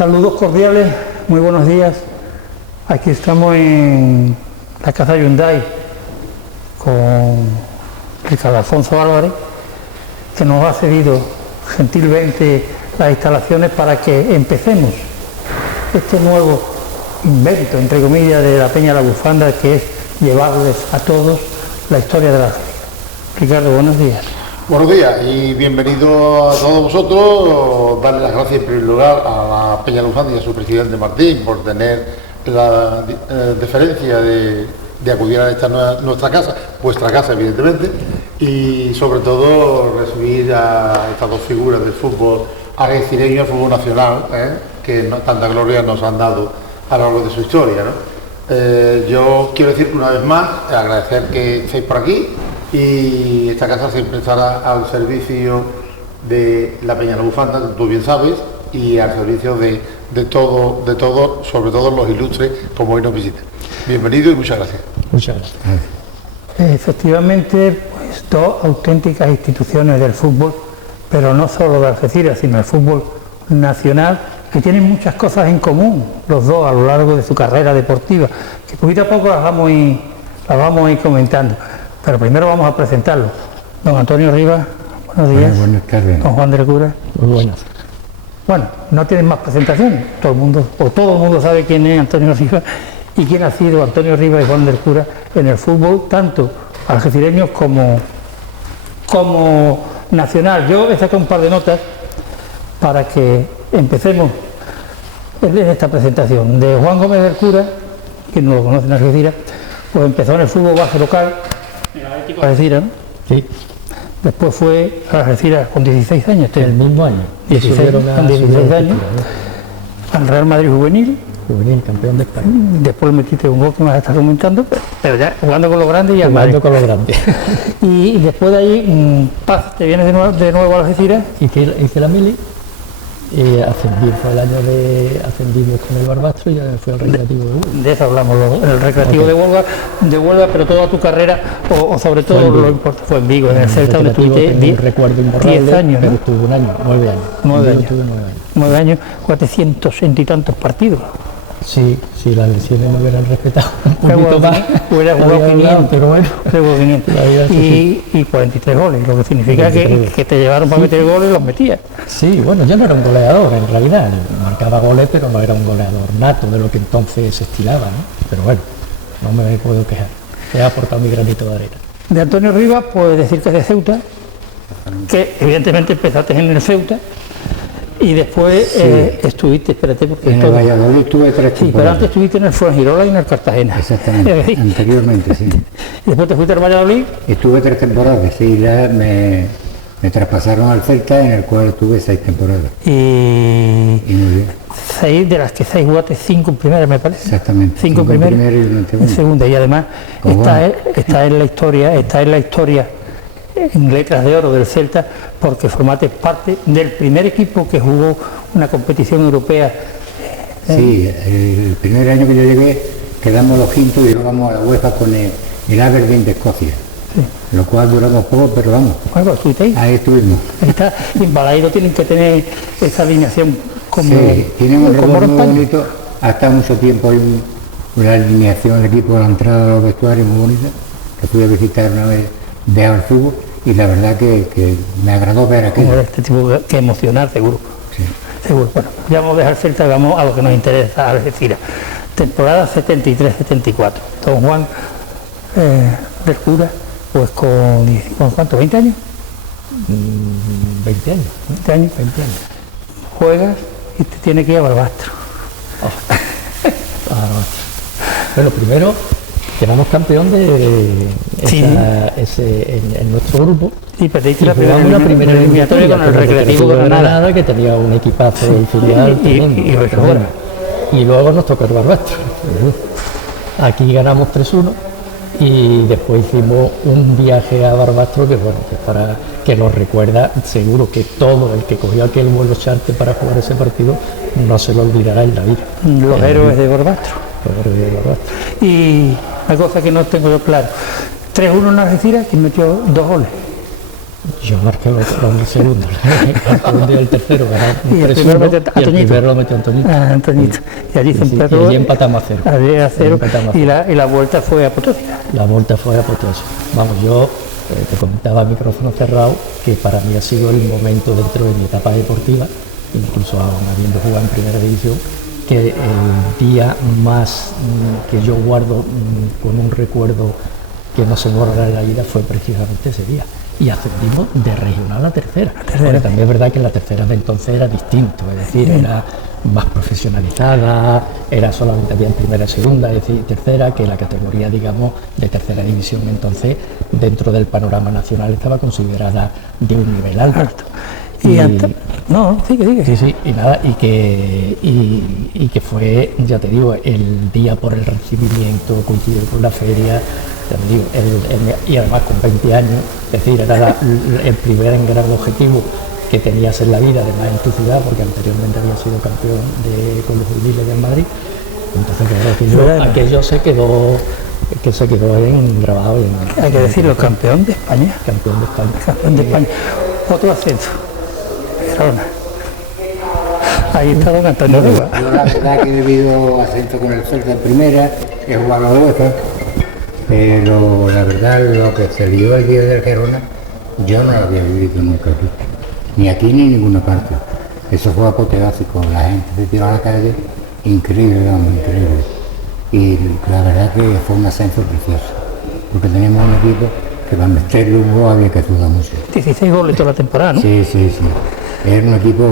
Saludos cordiales, muy buenos días. Aquí estamos en la Casa Hyundai con Ricardo Alfonso Álvarez, que nos ha cedido gentilmente las instalaciones para que empecemos este nuevo invento, entre comillas, de la Peña La Bufanda, que es llevarles a todos la historia de la feria. Ricardo, buenos días. Buenos días y bienvenidos a todos vosotros. Darle las gracias en primer lugar a la Peña La Bufanda y a su presidente Martín por tener la deferencia de acudir a esta nuestra casa, vuestra casa evidentemente, y sobre todo recibir a estas dos figuras del fútbol algecireño, el fútbol nacional, que tanta gloria nos han dado a lo largo de su historia, ¿no? Yo quiero decir que una vez más agradecer que estéis por aquí, y esta casa siempre estará al servicio de la Peña La Bufanda, tú bien sabes, y al servicio de todos, sobre todo los ilustres como hoy nos visitan. Bienvenido y muchas gracias. Muchas gracias. Efectivamente, pues dos auténticas instituciones del fútbol, pero no solo de Algeciras, sino el fútbol nacional, que tienen muchas cosas en común, los dos a lo largo de su carrera deportiva, que poquito a poco las vamos a ir comentando. Pero primero vamos a presentarlo. Don Antonio Rivas, buenos días. Buenas tardes. Don Juan del Cura. Muy buenas. Bueno, no tienen más presentaciones. Todo el mundo sabe quién es Antonio Rivas y quién ha sido Antonio Rivas y Juan del Cura en el fútbol, tanto algecireños como nacional. Yo he sacado un par de notas para que empecemos en esta presentación. De Juan Gómez del Cura, que no lo conocen en Algeciras, pues empezó en el fútbol base local, en el Atlético de Algeciras, ¿no? Sí. Después fue a Algeciras con 16 años. El mismo año. 16 años. Al Real Madrid Juvenil. Juvenil, campeón de España. Después metiste un gol que me vas a estar comentando, pero ya jugando con los grandes y al Madrid. Jugando con los grandes. Y después de ahí, te vienes de nuevo a Algeciras. Hice la mili y ascendí, fue el año de ascendimos con el Barbastro y ya fue al Recreativo de Huelva. De eso hablamos, el Recreativo de Huelva, pero toda tu carrera, o sobre todo lo importante, fue en Vigo, en el Celta, donde estuviste 10 años, ¿no? Estuve un año, 9 años. 9 años, 400 y tantos partidos. Sí, las lesiones me hubieran respetado un poquito más. Hubiera jugado 500, pero bueno. Y 43 goles, lo que significa que te llevaron para meter goles y los metías. Sí, bueno, yo no era un goleador en realidad, marcaba goles, pero no era un goleador nato de lo que entonces se estilaba, ¿no? Pero bueno, no me puedo quejar, he aportado mi granito de arena. De Antonio Rivas, pues decir que es de Ceuta, que evidentemente empezaste en el Ceuta, y después estuviste, espérate, porque en el Valladolid estuve 3 temporadas. Sí, pero antes estuviste en el Fuengirola y en el Cartagena. Exactamente, anteriormente, sí. Y después te fuiste al Valladolid. Estuve 3 temporadas, sí, ya me traspasaron al Celta, en el cual estuve 6 temporadas. Y muy bien. 6 de las que 6 jugaste, 5 en primera, me parece. Exactamente. 5 en primera y en segunda. Y además está en la historia en letras de oro del Celta, porque formaste parte del primer equipo que jugó una competición europea. Sí, el primer año que yo llegué quedamos los quintos y íbamos a la UEFA con el Aberdeen de Escocia. Sí. Lo cual duramos poco, pero vamos. Bueno, ¿estuviste ahí? Ahí estuvimos. Ahí está, en Balaído tienen que tener esa alineación como. Sí, tienen un recuerdo muy bonito. Ha estado mucho tiempo ahí una alineación del equipo, la entrada de los vestuarios muy bonita, que fui a visitar una vez de al fútbol. Y la verdad que me agradó ver aquello. Este tipo que emocionar, seguro. Sí. Seguro. Bueno, ya vamos a dejar Celta y vamos a lo que nos interesa, Algeciras. Temporada 73-74. Don Juan del Cura, pues con ¿cuánto? ¿20 años? 20 años. 20 años. Juegas y te tiene que ir a Barbastro. Bueno, primero quedamos campeón en nuestro grupo. Y perdiste la primera eliminatoria con el Recreativo de Granada, que tenía un equipazo filial tremendo. Y luego nos tocó el Barbastro. Aquí ganamos 3-1 y después hicimos un viaje a Barbastro que para que nos recuerda, seguro que todo el que cogió aquel vuelo charter para jugar ese partido no se lo olvidará en la vida. Los héroes de Barbastro. Y una cosa que no tengo yo claro, 3-1 en Algeciras, que metió 2 goles. Yo marqué los segundos, el segundo y el tercero ganaron Y el primero metió y el primero lo metió Antonito. Antonito. Y allí se Sí, empezó. y allí empatamos a 0. Allí a 0. Empatamos a Y la vuelta fue apoteósica. La vuelta fue apoteósica. Vamos, yo te comentaba a micrófono cerrado que para mí ha sido el momento dentro de mi etapa deportiva, incluso aún habiendo jugado en primera división, que el día más que yo guardo con un recuerdo que no se borra en la vida fue precisamente ese día. Y ascendimos de regional a tercera. Porque también es verdad que la tercera de entonces era distinto, es decir, era más profesionalizada, era solamente había en primera y segunda, es decir, tercera, que la categoría, digamos, de tercera división entonces, dentro del panorama nacional, estaba considerada de un nivel alto. Y antes, no, sigue. Sí, y nada, y que fue, ya te digo, el día por el recibimiento, coincidió con la feria, ya te digo, y además con 20 años, es decir, era el primer gran objetivo que tenías en la vida, además en tu ciudad, porque anteriormente había sido campeón con los juveniles de Madrid. Entonces, claro, aquello se quedó grabado. Hay que decirlo, campeón de España. Campeón de España. Campeón de España. Otro ascenso. Gerona. Ahí está don Antonio Riva. Yo la verdad que he vivido ascenso con el Celta en primera, he jugado a la UEFA, pero la verdad lo que se dio el día del Gerona, yo no lo había vivido nunca aquí. Ni aquí ni en ninguna parte. Eso fue apoteósico, la gente se tiró a la calle, increíble, vamos, increíble. Y la verdad que fue un ascenso precioso, porque teníamos un equipo que para meterle un gol había que sudar mucho. 16 goles toda la temporada, ¿no? Sí. Era un equipo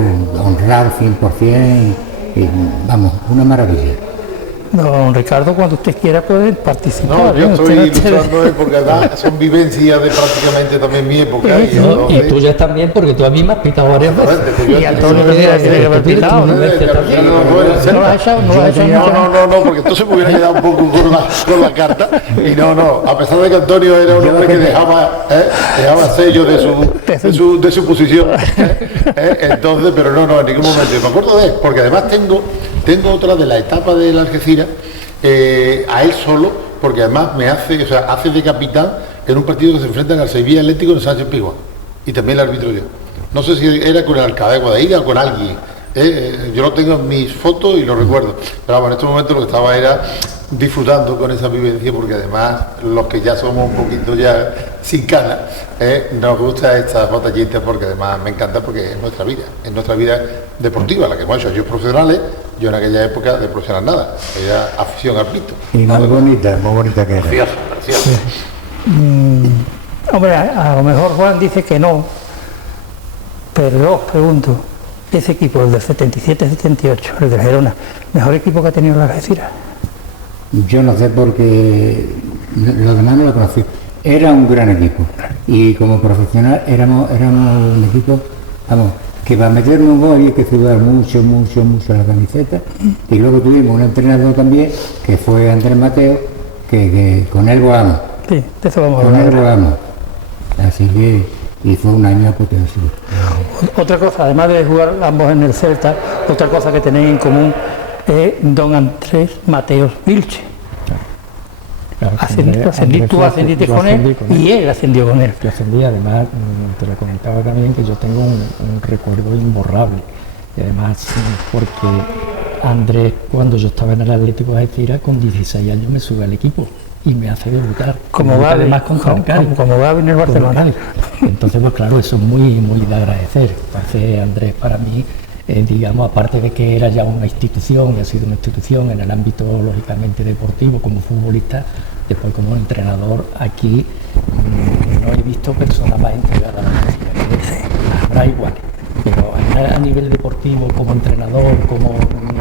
honrado 100% y vamos, una maravilla. Don Ricardo, cuando usted quiera puede participar. No, yo estoy ilustrando porque además son vivencias de prácticamente también mi época. Y tuyas también, porque tú a mí me has pitado varias veces. Y Antonio tiene que haber pitado, ¿no? ¿No lo has echado? No, porque entonces me hubiera quedado un poco con la carta. Y no, a pesar de que Antonio era un hombre que dejaba sello de su posición. Entonces, pero no, en ningún momento. Me acuerdo de él, porque además tengo otra de la etapa del Algeciras, a él solo, porque además hace de capitán en un partido que se enfrentan al Sevilla Atlético en Sánchez Pizjuán, y también el árbitro yo. No sé si era con el alcalde de Guadaira o con alguien. Yo lo tengo en mis fotos y lo recuerdo. Pero vamos, en este momento lo que estaba era disfrutando con esa vivencia, porque además los que ya somos un poquito ya sin cana, nos gusta estas batallitas, porque además me encanta, porque es nuestra vida deportiva, la que hemos hecho. Yo profesionales, yo en aquella época de profesional nada, era afición al pito. Y muy bonita que era. Preciosa. Hombre, a lo mejor Juan dice que no, pero yo os pregunto, ese equipo, el del 77-78, el de Gerona, ¿mejor equipo que ha tenido la Algeciras? Yo no sé, porque los demás no lo conocí. Era un gran equipo y como profesional éramos un equipo, vamos, que para meternos un gol había que sudar mucho la camiseta. Y luego tuvimos un entrenador también, que fue Andrés Mateo, que con él volamos. Sí, de eso vamos a Con hablar. él volamos. Así que, y fue un año apoteósico. Otra cosa, además de jugar ambos en el Celta, otra cosa que tenéis en común es don Andrés Mateos Vilche. Claro, Tú ascendiste con él y él ascendió con él. Yo ascendí, además, te lo comentaba también, que yo tengo un recuerdo imborrable. Y además, porque Andrés, cuando yo estaba en el Atlético de Algeciras, con 16 años me sube al equipo y me hace debutar. Como Gavi, además como Gavi en el Barcelona. Entonces, pues claro, eso es muy de agradecer. Entonces, Andrés, para mí, digamos, aparte de que era ya una institución, y ha sido una institución en el ámbito, lógicamente, deportivo, como futbolista, después como entrenador, aquí no he visto personas más entregadas a la música. Habrá igual, pero a nivel deportivo, como entrenador, como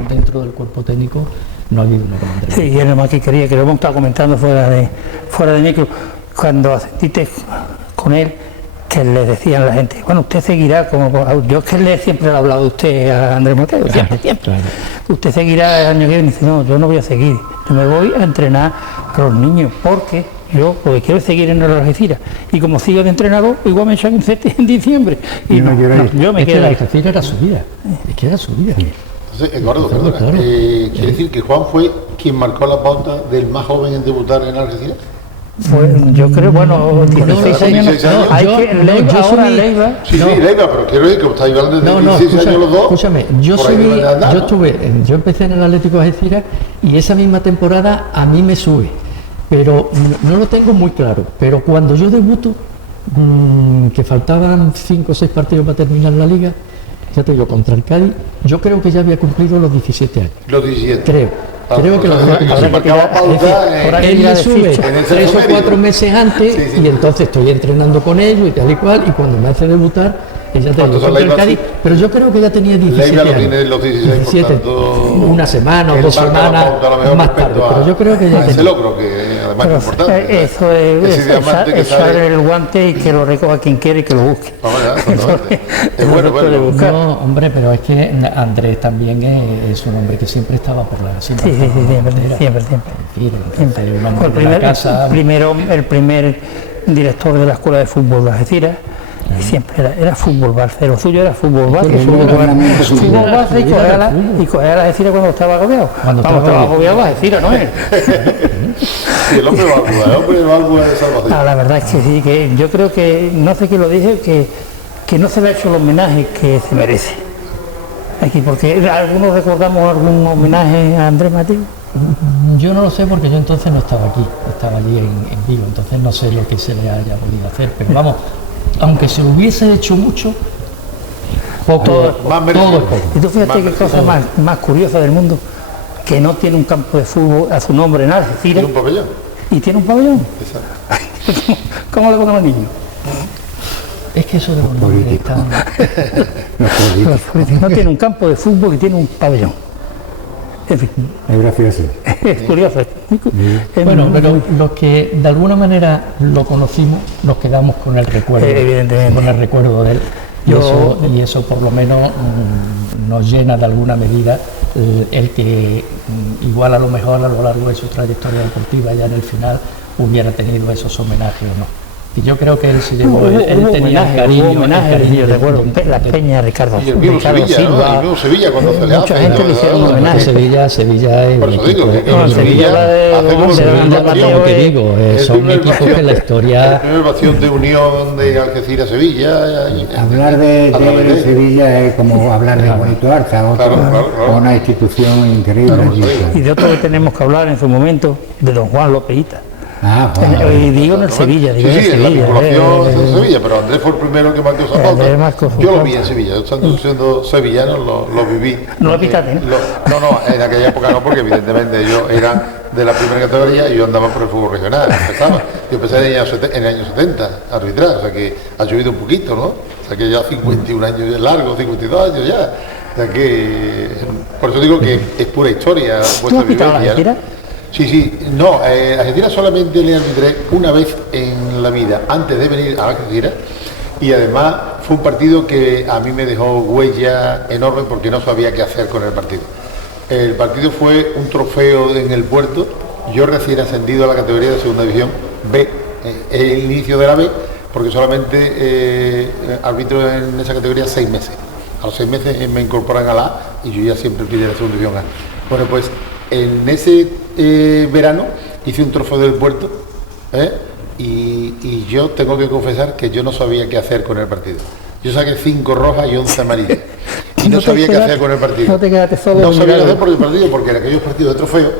dentro del cuerpo técnico, no ha habido una como entrenador. Sí, y era más que quería, que lo hemos estado comentando fuera de micro, cuando ascendiste con él, que le decían a la gente, bueno, usted seguirá como... Yo es que siempre le he hablado de usted a Andrés Mateo, siempre. Claro. Usted seguirá el año que viene. Y dice, no, yo no voy a seguir, yo me voy a entrenar a los niños, porque quiero seguir en el Algeciras. Y como sigo de entrenador, igual me echan en diciembre. Y yo me quedo el ahí. Algeciras era su vida, es que era su vida. Entonces, Eduardo, perdona, quiere decir que Juan fue quien marcó la pauta del más joven en debutar en Algeciras. Pues yo creo, bueno, 16 años Leiva. Sí, Leiva, pero quiero decir que estáis hablando de 16 años los dos. Escúchame, yo empecé en el Atlético de Algeciras y esa misma temporada a mí me sube, pero no lo tengo muy claro, pero cuando yo debuto, que faltaban 5 o 6 partidos para terminar la liga, ya te digo, contra el Cádiz, yo creo que ya había cumplido los 17 años. Los 17. Creo que él me sube 3 o 4 meses antes y entonces estoy entrenando con ellos y tal y cual, y cuando me hace debutar, ya te digo, contra el Cádiz, pero yo creo que ya tenía 17 años. Tiene los 16, una semana o 2 semanas más tarde, pero yo creo que ya ese logro, que además es importante. Eso es echar el guante y que lo recoja quien quiere y que lo busque. Es bueno. No, hombre, pero es que Andrés también es un hombre que siempre estaba por la... Siempre. El primer director de la Escuela de Fútbol de Algeciras, y siempre era fútbol base, lo suyo era fútbol base, fútbol base y coger a la Algeciras cuando estaba agobiado. Cuando estaba agobiado, Algeciras, ¿no es? Sí, el hombre va de salvación. La verdad es que sí, que yo creo que, no sé quién lo dije, que no se le ha hecho el homenaje que se merece. Aquí, porque algunos recordamos algún homenaje a Andrés Mateo. Yo no lo sé porque yo entonces no estaba aquí, estaba allí en Vigo, entonces no sé lo que se le haya podido hacer, pero vamos, aunque se lo hubiese hecho mucho, todo es poco. Y tú fíjate qué cosa más curiosa del mundo, que no tiene un campo de fútbol a su nombre en Algeciras. ¿Tiene un pabellón? ¿Y tiene un pabellón? Exacto. ¿Cómo le ponen a los niños? Es que eso de los nombres está... Los políticos no tienen un campo de fútbol y tiene un pabellón. En fin. Es gracioso. Es curioso. Bueno, pero los que de alguna manera lo conocimos, nos quedamos con el recuerdo. Evidentemente. Con el recuerdo de él. Y eso por lo menos nos llena de alguna medida el que igual a lo mejor a lo largo de su trayectoria deportiva ya en el final hubiera tenido esos homenajes o no. Y yo creo que él se llevó, él tenía cariño, yo recuerdo, la Peña, Ricardo y el mismo Sevilla, ¿no? El mismo Sevilla cuando se le hace. Mucha gente le hicieron un homenaje. Sevilla es un equipo. Son equipos que la historia... La primera ovación de unión de Algeciras-Sevilla. Hablar de Sevilla es como hablar de Bonito Arza, una institución increíble. Y de otro que tenemos que hablar en su momento, de don Juan Lopeíta. Y digo en el Sevilla, en la vinculación de Sevilla, pero Andrés fue el primero que marcó esa pauta. Yo lo vi en Sevilla, yo siendo sevillano lo viví. ¿No lo picaste? No, en aquella época no, porque evidentemente yo era de la primera categoría y yo andaba por el fútbol regional, yo empecé en el año 70 a arbitrar, o sea que ha llovido un poquito, ¿no? O sea que ya 51 años es largo, 52 años ya. O sea que, por eso digo que es pura historia vuestra vivencia. Sí, no, Algeciras solamente le arbitré una vez en la vida, antes de venir a Algeciras, y además fue un partido que a mí me dejó huella enorme porque no sabía qué hacer con el partido. El partido fue un trofeo en el puerto, yo recién ascendido a la categoría de segunda división B, el inicio de la B, porque solamente arbitro en esa categoría 6 meses. A los 6 meses me incorporan a la A y yo ya siempre pide la segunda división A. Bueno, pues en ese verano hice un trofeo del puerto y yo tengo que confesar que yo no sabía qué hacer con el partido. Yo saqué 5 rojas y 11 amarillas y no sabía qué hacer con el partido. No te quedaste solo. No sabía qué hacer por el partido porque en aquellos partidos de trofeo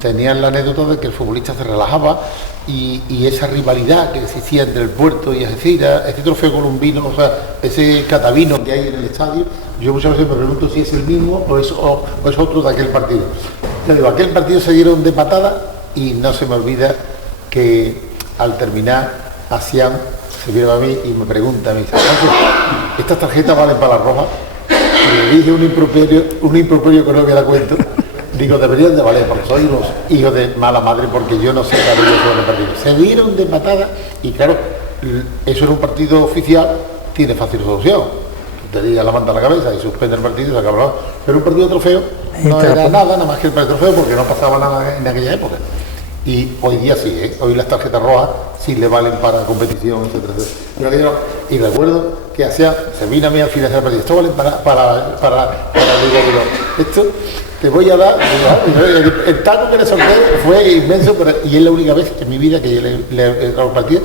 tenían la anécdota de que el futbolista se relajaba y esa rivalidad que existía entre el puerto y Algeciras, este trofeo colombino, o sea, ese catavino que hay en el estadio, yo muchas veces me pregunto si es el mismo o es otro de aquel partido. Te digo, aquel partido se dieron de patada y no se me olvida que al terminar Asian se viene a mí y me pregunta, me dice, ¿estas tarjetas valen para la roja? Y le dije un improperio que no me da cuenta. Digo, deberían de valer, porque soy unos hijos de mala madre, porque yo no sé qué había sobre el partido. Se dieron de patada y claro, eso era un partido oficial, tiene fácil solución. Te digas la manta a la cabeza y suspende el partido y se acabó. Pero un partido de trofeo no era nada más que el trofeo porque no pasaba nada en aquella época. Y hoy día sí, hoy las tarjetas rojas sí le valen para competición, etcétera. Y recuerdo que se vino a mí al final del partido, esto vale para la liga. esto te voy a dar, el taco que le solté fue inmenso, y es la única vez en mi vida que le compartí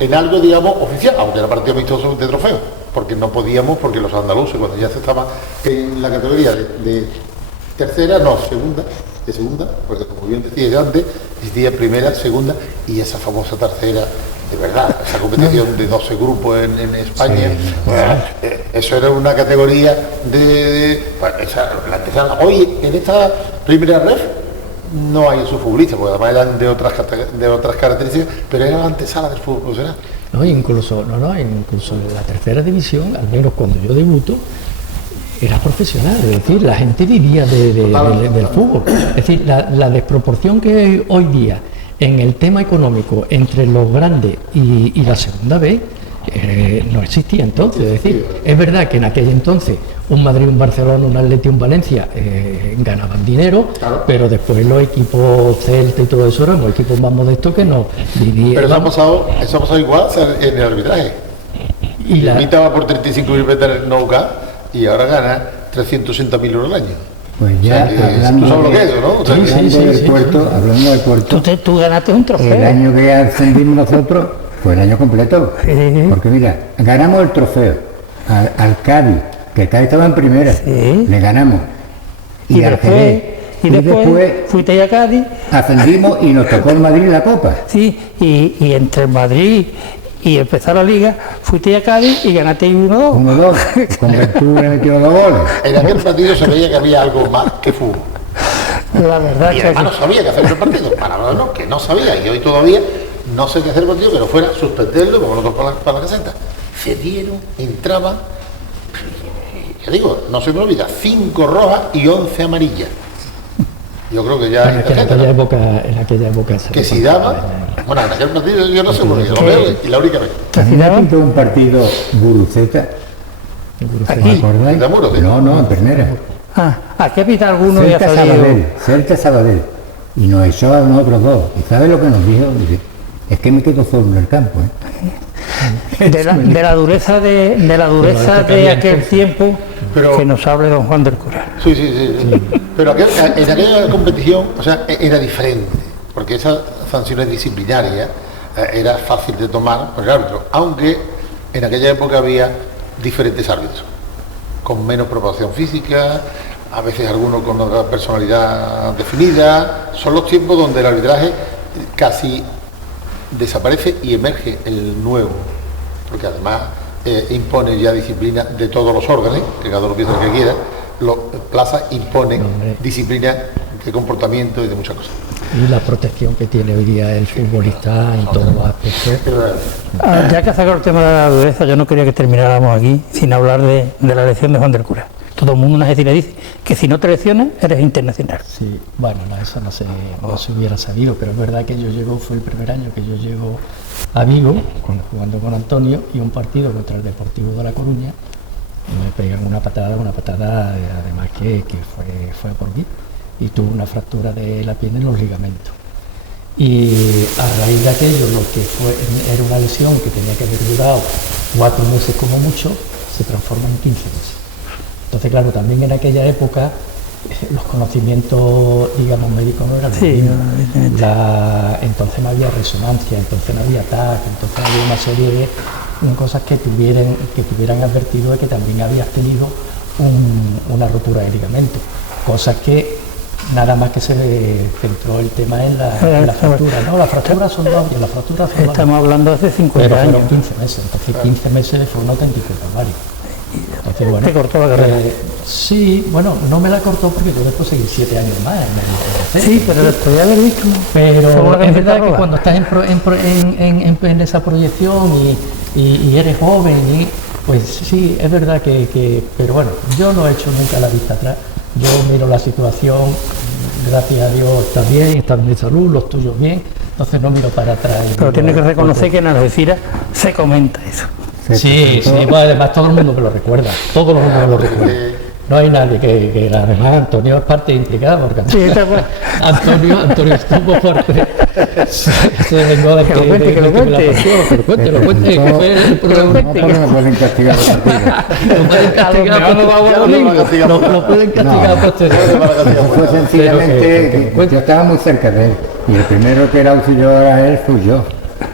en algo, digamos, oficial, aunque era partido amistoso de trofeo, porque no podíamos, porque los andaluces, cuando ya se estaba en la categoría de tercera, no, segunda, porque como bien decía antes, existía primera, segunda y esa famosa tercera, de verdad, esa competición de 12 grupos en España, sí, eso era una categoría la antesala. Hoy, en esta primera ref, no hay sus futbolistas, porque además eran de otras características, pero era la antesala del fútbol profesional. Incluso en la tercera división, al menos cuando yo debuto, era profesional, es decir, la gente vivía del fútbol. Es decir, la desproporción que hay hoy día en el tema económico entre los grandes y la segunda B no existía entonces. Es decir, es verdad que en aquel entonces un Madrid, un Barcelona, un Atleti, un Valencia ganaban dinero, claro, pero después los equipos Celta y todo eso eran los equipos más modestos que no vivían. Pero eso ha pasado igual en el arbitraje. Y limitaba por 35.000 veces en Nou Camp y ahora gana 360.000 euros al año. Pues ya, o sea, hablando, tú sabes lo que es eso, ¿no? O sea, hablando del puerto, tú ganaste un trofeo. El año que ascendimos nosotros fue el año completo. Porque mira, ganamos el trofeo al Cádiz, que el Cádiz estaba en primera, le ganamos. Y después fuiste a Cádiz, ascendimos y nos tocó el Madrid en la Copa. Sí, y entre el Madrid y empezar la liga, fuiste a Cádiz y ganaste 1-2. 1-2, con Ventura metió 2 goles. En aquel partido se veía que había algo más que fútbol. La verdad y además no sabía qué hacer el partido, que no sabía, y hoy todavía no sé qué hacer el partido, pero fuera suspenderlo, como nosotros para la caseta. Se dieron, entraban, ya digo, no se me olvida, 5 rojas y 11 amarillas. Yo creo que ya en aquella época que si daba, bueno, en aquel partido yo no sé por qué, lo veo y la única vez. ¿Te pintó un partido Guruceta? ¿Aquí? ¿Acordáis? No, en primera. Aquí ha pitado alguno y ha salido. Celta Sabadell. Y nos echó a nosotros dos. ¿Y sabes lo que nos dijo? Dice, es que me quedo solo en el campo. De la dureza de aquel tiempo, pero, que nos hable don Juan del Cura. Sí. Pero en aquella competición, o sea, era diferente, porque esas sanciones disciplinarias era fácil de tomar por el árbitro, aunque en aquella época había diferentes árbitros, con menos preparación física, a veces algunos con otra personalidad definida. Son los tiempos donde el arbitraje casi desaparece y emerge el nuevo, porque además impone ya disciplina de todos los órganos, que cada uno piensa lo que quiera. Los plazas imponen disciplina de comportamiento y de muchas cosas. Y la protección que tiene hoy día el futbolista en todos los aspectos. Ya que has sacado el tema de la dureza, yo no quería que termináramos aquí sin hablar de la elección de Juan del Cura. Todo el mundo una vez dice que si no te eleccionas eres internacional. Sí, bueno, eso no se hubiera sabido, pero es verdad que fue el primer año que yo llego a Vigo, jugando con Antonio, y un partido contra el Deportivo de La Coruña, y me pegan una patada además que fue por mí, y tuve una fractura de la pierna en los ligamentos. Y a raíz de aquello, lo que era una lesión que tenía que haber durado 4 meses como mucho, se transforma en 15 meses. Entonces, claro, también en aquella época los conocimientos, digamos, médicos no eran los mismos. Entonces no había resonancia, entonces no había TAC, entonces había una serie de cosas que tuvieran advertido de que también habías tenido una rotura de ligamento. Cosas que nada más que se centró el tema en la fractura. No, las fracturas son obvias, las fracturas son Estamos hablando hace 50 años. Pero fueron 15 meses, entonces 15 meses fue un auténtico calvario. Entonces, bueno, ¿te cortó la carrera? Sí, bueno, no me la cortó porque yo después seguí 7 años más en el sí, pero lo podía haber visto. Pero es verdad que cuando estás en esa proyección y eres joven, pues sí, es verdad pero bueno, yo no he hecho nunca la vista atrás. Yo miro la situación, gracias a Dios estás bien, estás de salud, los tuyos bien, entonces no miro para atrás. Pero tienes que reconocer que en Algeciras se comenta eso. Sí, bueno, además todo el mundo me lo recuerda, todo el mundo me lo recuerda. No hay nadie que además Antonio es parte implicada, porque Antonio estuvo fuerte. Se vengó de que lo cuente. Que lo cuente, que fue el problema. No pueden castigar los partidos. Lo pueden castigar posteriormente. Fue sencillamente que yo estaba muy cerca de él y el primero que era auxiliar a él fui yo.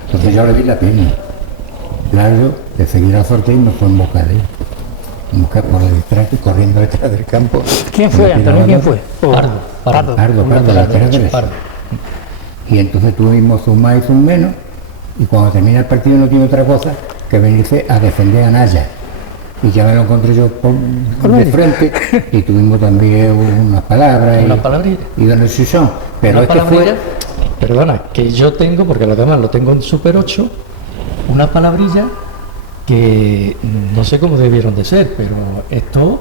Entonces yo le di la pierna. Claro, de seguir al sorteo y me fue en busca de él. Buscar por detrás y corriendo detrás del campo. ¿Quién fue, Antonio? ¿Quién fue? Pardo, la derecha. Y entonces tuvimos un más y un menos, y cuando termina el partido no tiene otra cosa que venirse a defender a Naya. Y ya me lo encontré yo de frente, y tuvimos también unas palabras. Una palabrilla. Y donde son. Pero este fue. Perdona, que yo tengo, porque lo demás lo tengo en Super 8, una palabrilla que no sé cómo debieron de ser, pero esto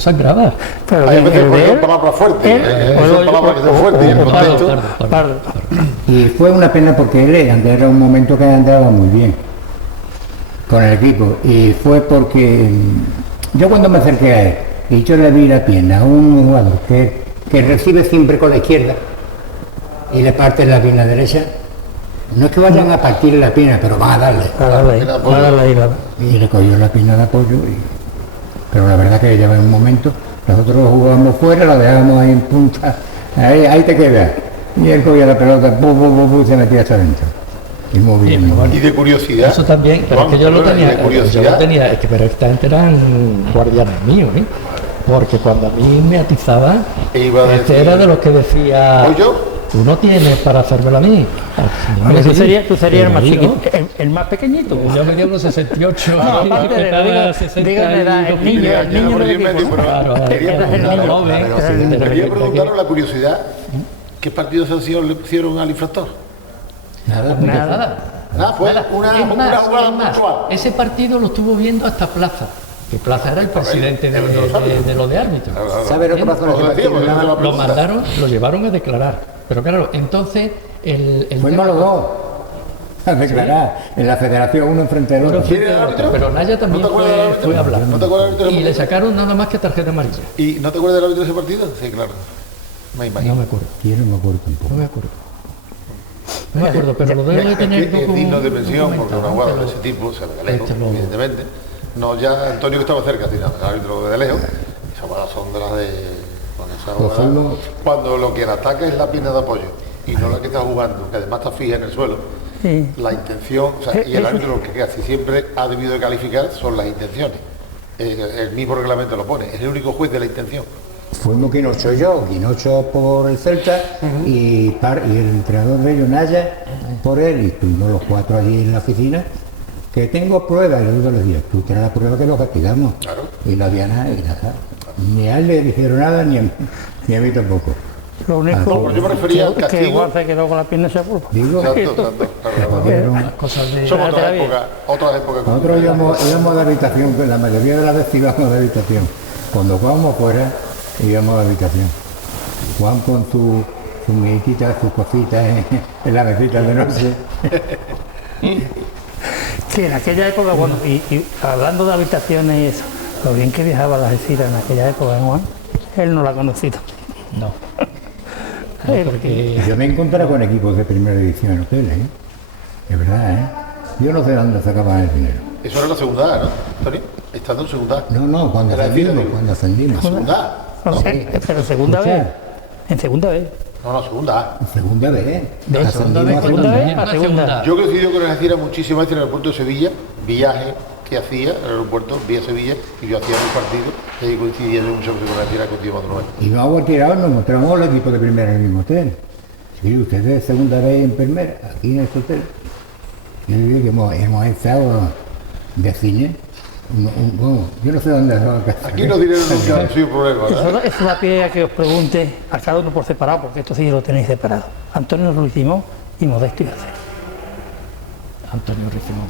sangraba. Pero hay veces que son palabras fuertes, son palabras que son fuertes, y el contexto... Y fue una pena porque él era un momento que andaba muy bien con el equipo, y fue porque yo cuando me acerqué a él y yo le vi la pierna a un jugador que recibe siempre con la izquierda y le parte la pierna derecha. No es que vayan a partir la pierna, pero van a darle. Y le cogió la pierna de apoyo. Pero la verdad que ya en un momento, nosotros jugábamos fuera, la dejábamos ahí en punta, ahí te quedas. Y él cogía la pelota, y se metía hasta adentro. Y muy bien. Y de curiosidad. Eso también, pero es que yo lo tenía, pero esta gente eran guardianes míos, ¿eh? Porque cuando a mí me atizaba, era de los que decía... Tú no tienes para hacérmelo a mí. Tú serías el más chiquito, el más pequeñito. Yo medía unos 68. No, aparte de el niño del equipo. Quería preguntaros la curiosidad, ¿qué partido de sanción le pusieron al infractor? Nada. Fue una jugada puntual. Ese partido lo estuvo viendo hasta Plaza. Que Plaza era el presidente de lo de árbitros. ¿Sabe lo que pasó en ese partido? Lo mandaron, lo llevaron a declarar. Pero claro, entonces fuimos los dos a declarar en la Federación uno enfrente del otro. Pero Naya también fue a hablar. ¿No te acuerdas del y le sacaron nada más que tarjeta amarilla. ¿Y no te acuerdas del árbitro de ese partido? Sí, claro. Me imagino. No me acuerdo. Yo no me acuerdo tampoco. No me acuerdo, pero lo debo de tener. Es digno de mención porque una jugada de ese tipo se ve de lejos, evidentemente. No, ya Antonio que estaba cerca, sino el árbitro de lejos. Esas jugadas son de las de... Cuando lo que ataca es la pierna de apoyo y no la que está jugando, que además está fija en el suelo, la intención, y el árbitro lo que casi siempre ha debido de calificar son las intenciones. El mismo reglamento lo pone, es el único juez de la intención. Fuimos Quinocho por el Celta y el entrenador de ellos, Naya, por él, y estuvimos los cuatro allí en la oficina, que tengo pruebas, y luego les dije, tú tienes la prueba que lo castigamos. Claro. Y no había nada, y nada. Ni a él le dijeron nada, ni a mí tampoco. Lo único yo me refería al castigo. Que igual se quedó con la pierna esa culpa. Digo, exacto. Son otras épocas. Nosotros íbamos de habitación, pues la mayoría de las veces íbamos de habitación. Cuando jugábamos fuera, íbamos de habitación. Juan con sus muñequitas, sus cositas en la mesita de noche. Sí, en aquella época, bueno, y hablando de habitaciones y eso, lo bien que viajaba la Algeciras en aquella época, Juan, él no la ha conocido. No. Porque yo me encontré con equipos de primera división en hoteles, ¿eh? Es verdad, ¿eh? Yo no sé dónde sacaban el dinero. Eso era la segunda A, ¿no, Antonio? Estando en segunda A. No, cuando ascendimos. ¿Segunda A? No sé, pero segunda vez. En segunda vez. No, segunda A. Segunda vez. De segunda vez a segunda. Yo he coincidido con el Algeciras muchísimas veces en el aeropuerto de Sevilla, viaje que hacía en el aeropuerto, vía Sevilla, y yo hacía un partido, y ahí coincidía yo mucho con el Algeciras continuando nuevo. Y nos hemos tirado, nos mostramos el equipo de primera en el mismo hotel. Sí, ustedes segunda vez en primera, aquí en este hotel. Yo diría que hemos estado de cine. Yo no sé dónde es la casa. Aquí no dinero nunca ha sido problema, ¿verdad? Eso da pie a que os pregunte a cada uno por separado, porque esto sí lo tenéis separado. Antonio Ruiz-Simón y Modesto Yacel. Antonio Ruiz-Simón,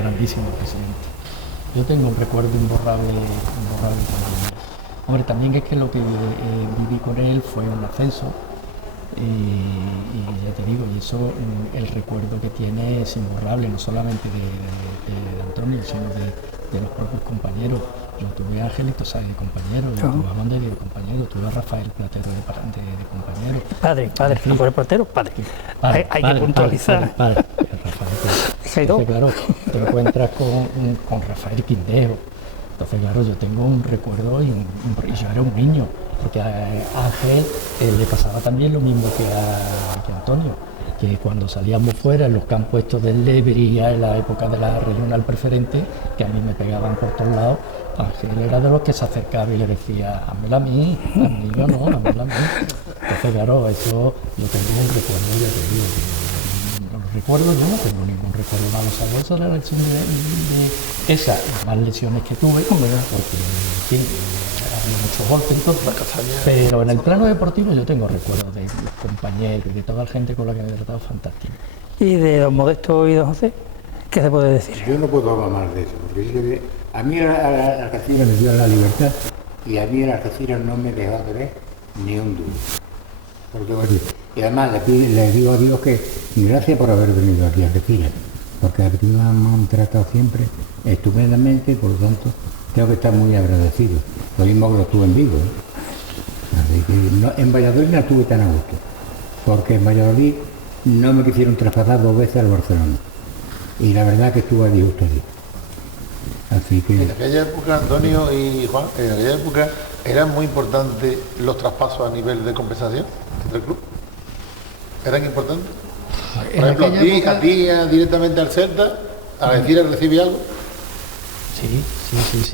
grandísimo presidente. Yo tengo un recuerdo imborrable también. Hombre, también es que lo que viví con él fue un ascenso. Y ya te digo, y eso, el recuerdo que tiene es imborrable, no solamente de Antonio, sino de los propios compañeros. Yo tuve a Angelito Sáenz de compañero, yo tuve a Monderi de compañero, tuve a Rafael Platero de compañero. Padre, no por el portero, padre. Hay que puntualizar. Padre. Entonces, claro, te encuentras con Rafael Quindeo. Entonces, claro, yo tengo un recuerdo y yo era un niño, porque a Ángel le pasaba también lo mismo que a Antonio, que cuando salíamos fuera en los campos estos del Levería, en la época de la regional preferente, que a mí me pegaban por todos lados, Ángel era de los que se acercaba y le decía, házmela a mí, al niño no, házmela a mí. Entonces, claro, eso yo tengo un recuerdo, ya te digo, yo no tengo ningún recuerdo malo, salvo eso de la lesión de esas más lesiones que tuve, porque en fin, había muchos golpes y todo, pero en el plano deportivo yo tengo recuerdos de mis compañeros y de toda la gente con la que me he tratado fantástico. ¿Y de don Modesto y don José? ¿Qué se puede decir? Yo no puedo hablar más de eso, porque a mí Algeciras me dio la libertad y a mí Algeciras no me dejó ver ni un duro. Y además le digo a Dios que gracias por haber venido aquí a Algeciras, porque aquí me han tratado siempre estupendamente y por lo tanto tengo que estar muy agradecido. Lo mismo que lo estuve en Vigo. Así que en Valladolid no estuve tan a gusto, porque en Valladolid no me quisieron traspasar 2 veces al Barcelona. Y la verdad que estuve a disgusto allí. Así que... En aquella época, Antonio y Juan, en aquella época eran muy importantes los traspasos a nivel de compensación del club. ¿Eran importantes? Por ejemplo, a ti directamente al Celta, a decir recibe algo. Sí.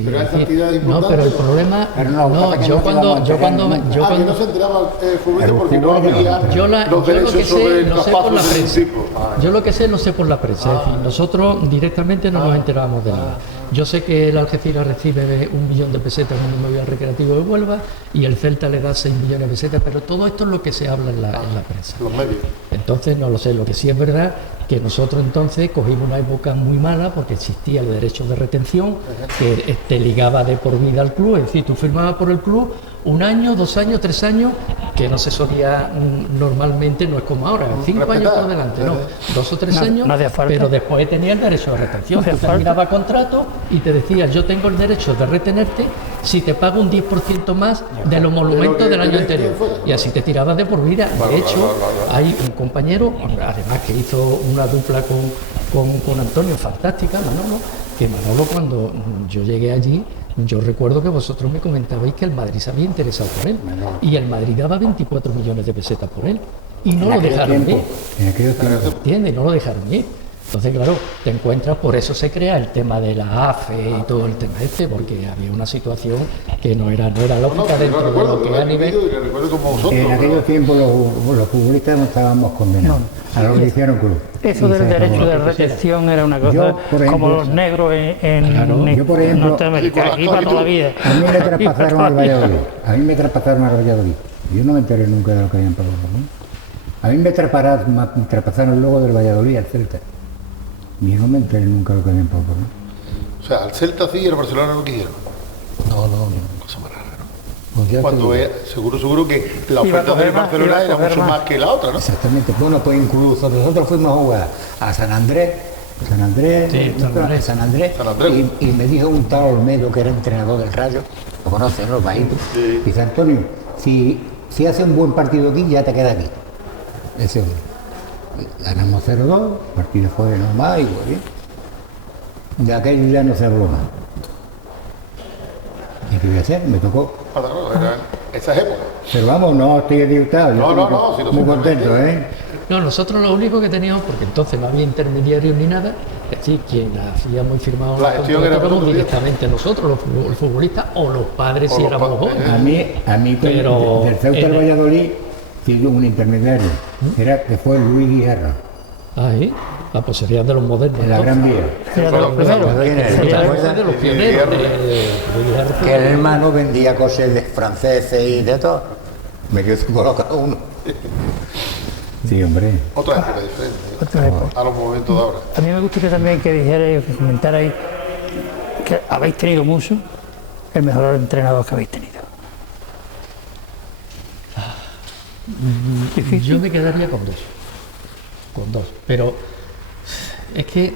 Pero esa cantidad importante. No, pero el problema, yo cuando que no se enteraba el futbolista porque no había los derechos sobre el traspaso de ese tipo. Yo lo que sé lo sé por la prensa, es decir, nosotros directamente no nos enterábamos de nada. Yo sé que el Algeciras recibe 1 millón de pesetas cuando me voy al Recreativo de Huelva y el Celta le da 6 millones de pesetas, pero todo esto es lo que se habla en la prensa. Los medios. Entonces no lo sé, lo que sí es verdad que nosotros entonces cogimos una época muy mala porque existía el derecho de retención que te ligaba de por vida al club, es decir, tú firmabas por el club 1 año, 2 años, 3 años, que no se solía normalmente, no es como ahora, 5 años por delante, no, 2 o 3 años, pero después tenía el derecho de retención, tú terminabas contrato y te decía, yo tengo el derecho de retenerte si te pago un 10% más de los monumentos del año anterior, y así te tirabas de por vida. De hecho, hay un compañero, además que hizo una dupla con Antonio fantástica, Manolo, que Manolo cuando yo llegué allí, yo recuerdo que vosotros me comentabais que el Madrid se había interesado por él y el Madrid daba 24 millones de pesetas por él y no lo dejaron ir. ¿Entiendes? No lo dejaron ir. Entonces, claro, te encuentras, por eso se crea el tema de la AFE y todo el tema porque había una situación que no era lógica dentro de lo que a nivel... En aquellos tiempos los futbolistas no estábamos condenados a lo que hicieron club. Eso del derecho de retención era una cosa como los negros en Norteamérica, aquí para toda la vida. A mí me traspasaron al Valladolid. Yo no me enteré nunca de lo que habían pagado por mí. A mí me traspasaron luego del Valladolid al Celta. Yo no me enteré nunca de lo que habían pagado por mí. O sea, al Celta sí y al Barcelona no quisieron. No. Cosa más rara, ¿no? Pues cuando seguro que la oferta del Barcelona era mucho más que la otra, ¿no? Exactamente. Bueno, pues incluso nosotros fuimos a jugar a San Andrés, y me dijo un tal Olmedo, que era entrenador del Rayo, lo conoce, ¿no? Bajito. Sí. Dice, Antonio, si hace un buen partido aquí, ya te queda aquí. Ese hombre. Ganamos 0-2, el partido fue normal y bien. De aquello ya no se habló más. ¿Y qué voy a hacer? Me tocó. Esas épocas. Pero vamos, no estoy disgustado. No, muy contento, ¿eh? No, nosotros lo único que teníamos, porque entonces no había intermediarios ni nada, es decir, quien hacíamos y firmábamos la gestión era directamente nosotros, los futbolistas, o los padres si éramos jóvenes. A mí pero del Ceuta al Valladolid tuvo un intermediario, que fue Luis Guerra. Pues serían de los modernos. En la Gran Vía. Sería de los primeros. De los pioneros. Que el hermano vendía cosas de franceses y de todo. Me dio cada uno. Sí, hombre. Otra época diferente. A los momentos de ahora. A mí me gustaría también que dijerais, que comentarais que habéis tenido mucho, el mejor entrenador que habéis tenido. Yo me quedaría con dos, pero es que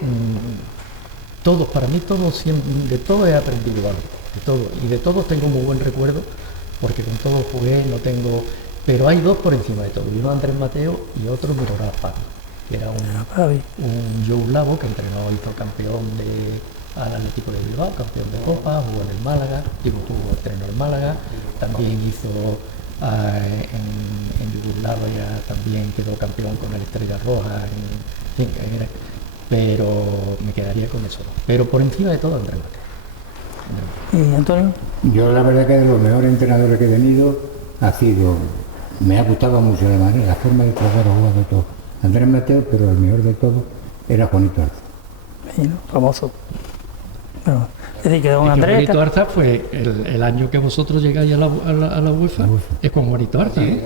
para mí de todo he aprendido algo. de todo. Y de todos tengo muy buen recuerdo, porque con todos jugué, no tengo... Pero hay dos por encima de todo, uno Andrés Mateo y otro Miroral Pablo, que era un yugoslavo que entrenó, hizo campeón al Atlético de Bilbao, campeón de Copa, jugó en el Málaga, entrenó en Málaga, también hizo en Yugoslavia, también quedó campeón con el Estrella Roja, en fin, pero me quedaría con eso. Pero por encima de todo Andrés Mateo. ¿Y Antonio? Yo la verdad que de los mejores entrenadores que he tenido ha sido, me ha gustado mucho la forma de tratar a jugar de todo. Andrés Mateo, pero el mejor de todo era Juanito Arza. Sí, ¿no? Famoso. Bueno, es decir, que don Andrés... Juanito Arza fue el año que vosotros llegáis a la UEFA, es con Juanito Arza. Sí,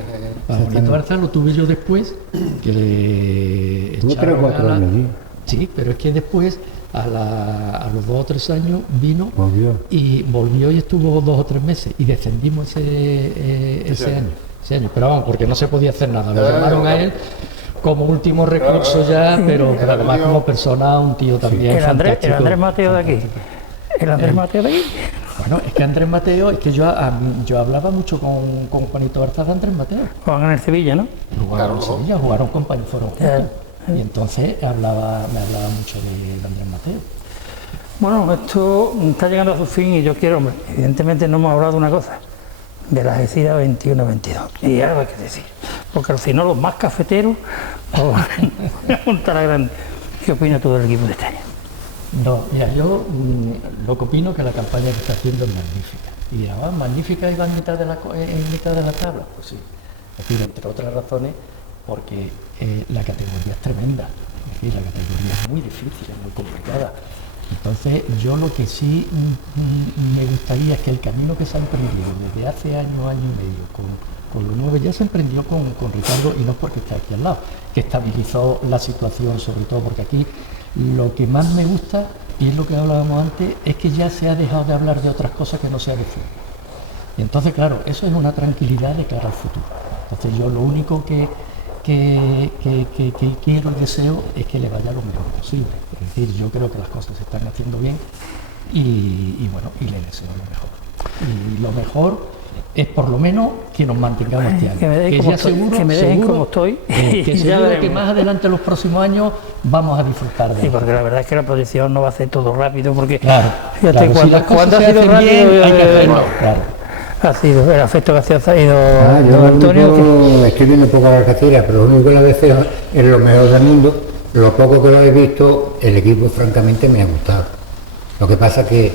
a Juanito Arza lo tuve yo después, que le tuvo 3 o 4 años, sí. Sí, pero es que después, a los 2 o 3 años, volvió y estuvo 2 o 3 meses y descendimos ese año. Pero vamos, porque no se podía hacer nada. Lo llamaron a él como último recurso ya, pero además como persona, un tío también fantástico. El Andrés Mateo de aquí. ¿El Andrés Mateo de aquí? Bueno, es que Andrés Mateo, es que yo hablaba mucho con Juanito Arza de Andrés Mateo. Jugaban en el Sevilla, ¿no? Jugaron en Sevilla, jugaron compañeros, fueron juntos. Y entonces me hablaba mucho de Andrés Mateo. Bueno, esto está llegando a su fin y yo quiero, hombre, evidentemente no hemos hablado de una cosa, de la Algeciras 21-22. Y algo hay que decir, porque si no los más cafeteros, montar a grande. ¿Qué opinas tú del equipo de este año? No, mira, yo lo que opino que la campaña que está haciendo es magnífica. Y dirá, magnífica y va en mitad de la tabla. Pues sí, es decir, entre otras razones, porque la categoría es tremenda, es decir, la categoría es muy difícil, es muy complicada. Entonces, yo lo que sí me gustaría es que el camino que se ha emprendido desde hace año y medio con los 9, ya se emprendió con Ricardo, y no es porque esté aquí al lado, que estabilizó la situación, sobre todo porque aquí lo que más me gusta, y es lo que hablábamos antes, es que ya se ha dejado de hablar de otras cosas que no sea de fútbol. Y entonces, claro, eso es una tranquilidad de cara al futuro. Entonces, yo lo único que quiero y deseo es que le vaya lo mejor posible. Es decir, yo creo que las cosas se están haciendo bien y bueno, y le deseo lo mejor. Y lo mejor es por lo menos que nos mantengamos este año. Que me dejen como estoy. Que seguro que más adelante, los próximos años, vamos a disfrutar de sí, porque la verdad es que la proyección no va a ser todo rápido, porque fíjate, cuando ha sido rápido, bien, hay que hacerlo. Ha sido el afecto que ha ido yo Antonio. Estoy viendo un poco la Algeciras, pero lo único que la vez es lo mejor del mundo. Lo poco que lo he visto, el equipo francamente me ha gustado. Lo que pasa que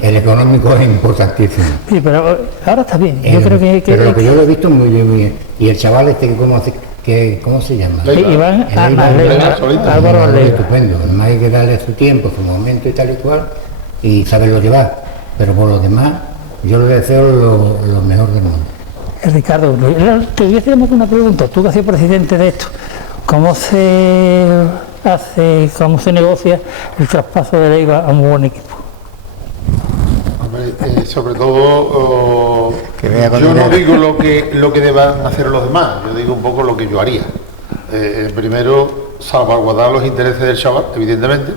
el económico es importantísimo. Sí, pero ahora está bien. Yo creo pero lo que yo lo he visto muy bien. Y el chaval ¿cómo se llama? Iván Álvaro Arleiva. Estupendo. Además hay que darle su tiempo, su momento y tal y cual, y saberlo llevar. Pero por lo demás, yo le deseo lo mejor del mundo. Ricardo, te voy a hacer una pregunta. Tú que has sido presidente de esto, ¿cómo se negocia el traspaso de Leiva a un buen equipo? Hombre, sobre todo, yo no digo lo que deban hacer los demás, yo digo un poco lo que yo haría. Primero, salvaguardar los intereses del chaval, evidentemente,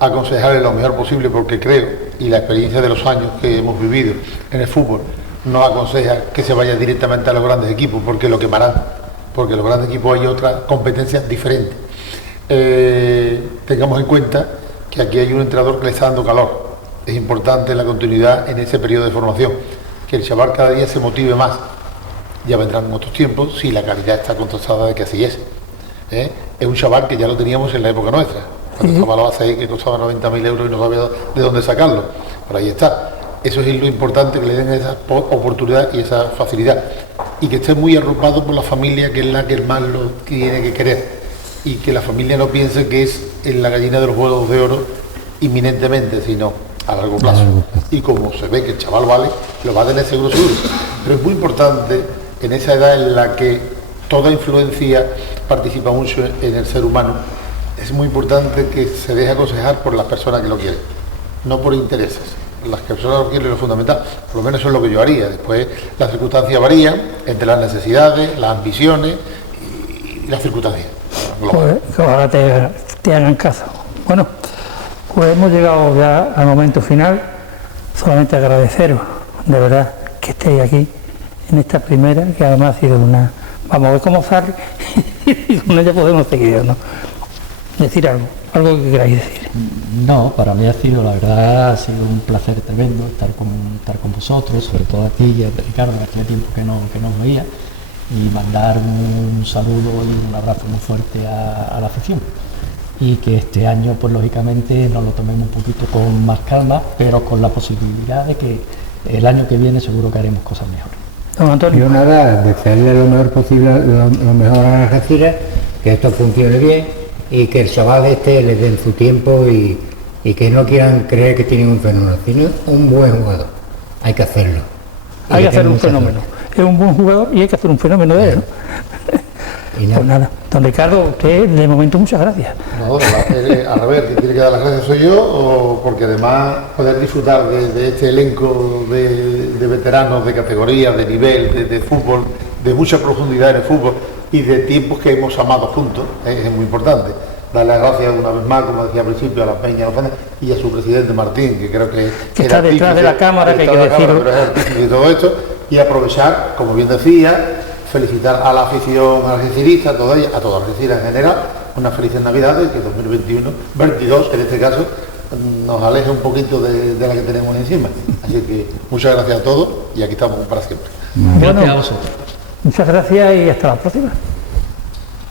aconsejarle lo mejor posible, porque creo, y la experiencia de los años que hemos vivido en el fútbol nos aconseja que se vaya directamente a los grandes equipos, porque lo quemarán, porque en los grandes equipos hay otras competencias diferentes. Tengamos en cuenta que aquí hay un entrenador que le está dando calor. Es importante la continuidad en ese periodo de formación, que el chaval cada día se motive más. Ya vendrán otros tiempos si la calidad está contrastada de que así es. Es un chaval que ya lo teníamos en la época nuestra, cuando estaba la base que costaba 90.000 euros y no sabía de dónde sacarlo. Por ahí está. Eso es lo importante, que le den esa oportunidad y esa facilidad. Y que esté muy arropado por la familia, que es la que más lo tiene que querer. Y que la familia no piense que es en la gallina de los huevos de oro inminentemente, sino a largo plazo. Y como se ve que el chaval vale, lo va a tener seguro. Pero es muy importante en esa edad en la que toda influencia participa mucho en el ser humano, es muy importante que se deje aconsejar por las personas que lo quieren, no por intereses. Las personas lo quieren, lo fundamental, por lo menos eso es lo que yo haría. Después las circunstancias varían entre las necesidades, las ambiciones y las circunstancias. Pues, que ojalá te hagan caso. Bueno, pues hemos llegado ya al momento final. solamente agradeceros, de verdad, que estéis aquí en esta primera, que además ha sido una... Vamos a ver cómo sale y con ella podemos seguir, ¿no? Decir algo que queráis decir. No, para mí ha sido, la verdad, ha sido un placer tremendo estar con vosotros, sobre todo a ti y a Ricardo, en aquel tiempo que no os veía, y mandar un saludo y un abrazo muy fuerte a la afición. Y que este año, pues lógicamente, nos lo tomemos un poquito con más calma, pero con la posibilidad de que el año que viene seguro que haremos cosas mejores. Don Antonio. Yo nada, desearle lo mejor posible, lo mejor a Algeciras, que esto funcione bien y que el chaval le den su tiempo y que no quieran creer que tienen un fenómeno, sino un buen jugador. Hay que hacerlo. Hay que hacer un fenómeno. Es un buen jugador y hay que hacer un fenómeno de él, ¿no? Y nada. Pues nada, don Ricardo, usted de momento muchas gracias. No, al revés, quien tiene que dar las gracias soy yo, porque además poder disfrutar de este elenco de veteranos de categoría, de nivel, de fútbol, de mucha profundidad en el fútbol y de tiempos que hemos amado juntos, es muy importante. Darle las gracias una vez más, como decía al principio, a la Peña Lozana y a su presidente Martín, que creo que está detrás de la cámara, que hay que decirlo. Pero es artífice de todo esto, y aprovechar, como bien decía, felicitar a la afición algecirista, a toda Algeciras en general, unas felices Navidades, que 2022 en este caso nos aleja un poquito de la que tenemos encima. Así que muchas gracias a todos y aquí estamos para siempre. Bueno, Gracias a vosotros. muchas gracias y hasta la próxima.